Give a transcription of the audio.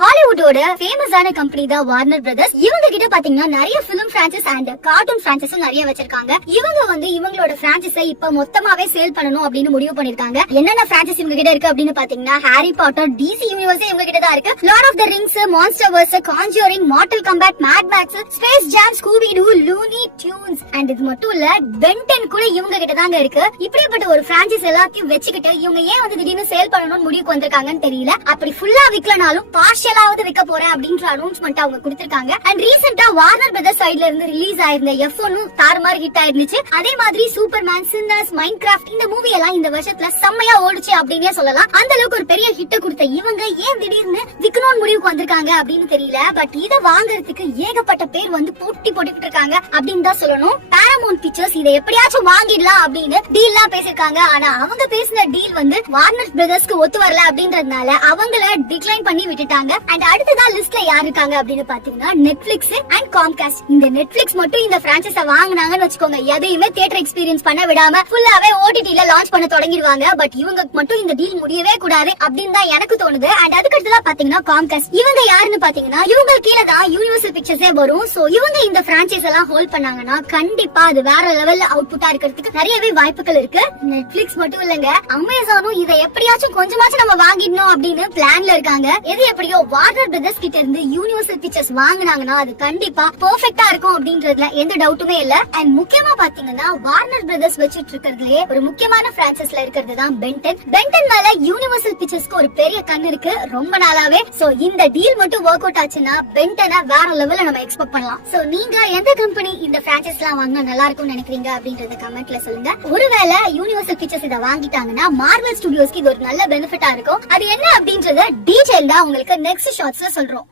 ஹாலிவுட்டோட ஃபேமஸான கம்பெனி தான் Warner brothers. இவங்க கிட்ட பாத்தீங்கன்னா நிறைய film franchise and cartoon franchise நிறைய வச்சிருக்காங்க. இவங்க வந்து இவங்களோட பிரான்சைஸை இப்ப மொத்தமாவே சேல் பண்ணணும் அப்படின்னு முடிவு பண்ணிருக்காங்க. என்னென்ன பிரான்சைஸ் இவங்க கிட்ட இருக்கு அப்படின்னு பாத்தீங்கன்னா ஹாரி பாட்டர், டிசி யூனிவர்ஸ் இவங்க கிட்ட தான் இருக்கு. Lord of the Rings, Monsterverse, Conjuring, Mortal Kombat, Mad Max, Space Jam, Scooby Doo, Looney Tunes and இது மட்டும் இல்ல பென்டன் கூட இவங்க கிட்ட தாங்க இருக்கு. இப்படிப்பட்ட ஒரு பிரான்சைஸ் எல்லாத்தையும் வச்சுக்கிட்டு இவங்க ஏன் வந்து திடீர்னு சேல் பண்ணணும்னு முடிவுக்கு வந்திருக்காங்கன்னு தெரியல. அப்படி ஃபுல்லா விக்கலனாலும் பார்ஷியலாவது விற்க போறேன் அப்படின்ற அனௌன்ஸ்மெண்ட் அவங்க கொடுத்திருக்காங்க. அண்ட் ரீசெண்டா வார்னர் பிரதர்ஸ் சைடுல இருந்து ரிலீஸ் ஆயிருந்த F1 தாறுமாறு ஹிட் ஆயிருந்துச்சு. அதே மாதிரி சூப்பர்மேன், சின்னர்ஸ், மைன்கிராஃப்ட் இந்த மூவி எல்லாம் இந்த வருஷத்துல செம்மையா ஓடுச்சு அப்படின்னே சொல்லலாம். அந்த அளவுக்கு ஒரு பெரிய ஹிட்ட கொடுத்த இவங்க ஏன் திடீர்னு விக்கணும்னு முடிவுக்கு வந்திருக்காங்க அப்படின்னு தெரியல. பட் இத வாங்குறதுக்கு ஏகப்பட்ட பேர் வந்து போட்டி போட்டுக்கிட்டு இருக்காங்க அப்படின்னு தான் சொல்லணும். பாரமவுண்ட் பிக்சர்ஸ் இதை எப்படியாச்சும் வாங்கிடலாம் அப்படின்னு டீல்லாம் பேசிருக்காங்க. ஆனா அவங்க பேசின டீல் வந்து வார்னர் பிரதர்ஸ்க்கு ஒத்து வரல அப்படின்றதுனால அவங்கள டிக்ளைன் பண்ணி விட்டுட்டாங்க. அண்ட் அடுத்ததா லிஸ்ட்ல யார் இருக்காங்க அப்படின்னு பாத்தீங்கன்னா நெட்ஃபிளிக்ஸ் அண்ட் காம்காஸ்ட். இந்த நெட்ஃபிளிக்ஸ் மட்டும் இந்த பிரான்சைஸ வாங்குனாங்கன்னு வச்சுக்கோங்க, எதையுமே தியேட்டர் எக்ஸ்பீரியன்ஸ் பண்ண விடாம ஃபுல்லாவே ஓடிடில லான்ச் பண்ண தொடங்கிடுவாங்க. பட் இவங்க மட்டும் இந்த டீல் முடியவே கூடாது அப்படின்னு தான் எனக்கு தோணுது. அண்ட் அதுக்கு அடுத்ததா பாத்தீங்கன்னா காம்காஸ்ட். இவங்க யாருன்னு பாத்தீங்கன்னா இவங்க கீழே தான் யூனிவர்சல் பிக்சர்ஸே வரும். சோ இவங்க இந்த பிரான்சைஸ் எல்லாம் ஹோல்ட் பண்ணாங்கன்னா கண்டிப்பா அது வேற லெவல்ல அவுட்புட்டா இருக்கிறதுக்கு நிறையவே வாய்ப்புகள் இருக்கு. நெட்ஃபிளிக்ஸ் மட்டும் இல்லங்க, அமேசானும் இதை எப்படியாச்சும் கொஞ்சமாச்சும் நம்ம வாங்கிடணும் அப்படின்னு பிளான்ல இருக்காங்க. எது எப்படியோ வார்னர் பிரதர்ஸ் கிட்ட இருந்து யூனிவர்சல் பிக்சர்ஸ் வாங்குனாங்கன்னா அது கண்டிப்பா பெர்ஃபெக்ட்டா இருக்கும் அப்படின்றதுல எந்த டவுட்டுமே இல்ல. அண்ட் முக்கியமா பாத்தீங்கன்னா வார்னர் பிரதர்ஸ் வச்சிட்டு இருக்கிறதுலயே ஒரு முக்கியமான பிரான்சைஸ்ல இருக்கிறது தான் பென்டன். பென்டன் மேல யூனிவர்சல் பிக்சர்ஸ்க்கு ஒரு பெரிய கண் இருக்கு ரொம்ப நாளாவே. சோ இந்த டீல் மட்டும் ஒர்க் அவுட் ஆச்சுன்னா பென்டனை வேற லெவல்ல நம்ம எக்ஸ்பெக்ட் பண்ணலாம். சோ நீங்க எந்த கம்பெனி இந்த பிரான்சைஸ் எல்லாம் வாங்கினா நல்லா இருக்கும்னு நினைக்கிறீங்க அப்படின்றத கமெண்ட்ல சொல்லுங்க. ஒருவேளை யூனிவர்சல் பிக்சர்ஸ் இதை வாங்கிட்டாங்கன்னா மார்வல் ஸ்டுடியோஸ்க்கு இது ஒரு நல்ல பெனிஃபிட்டா இருக்கும். அது என்ன அப்படின்றத டீடைலா உங்களுக்கு நெக்ஸ்ட் ஷார்ட்ஸ்ல சொல்றோம்.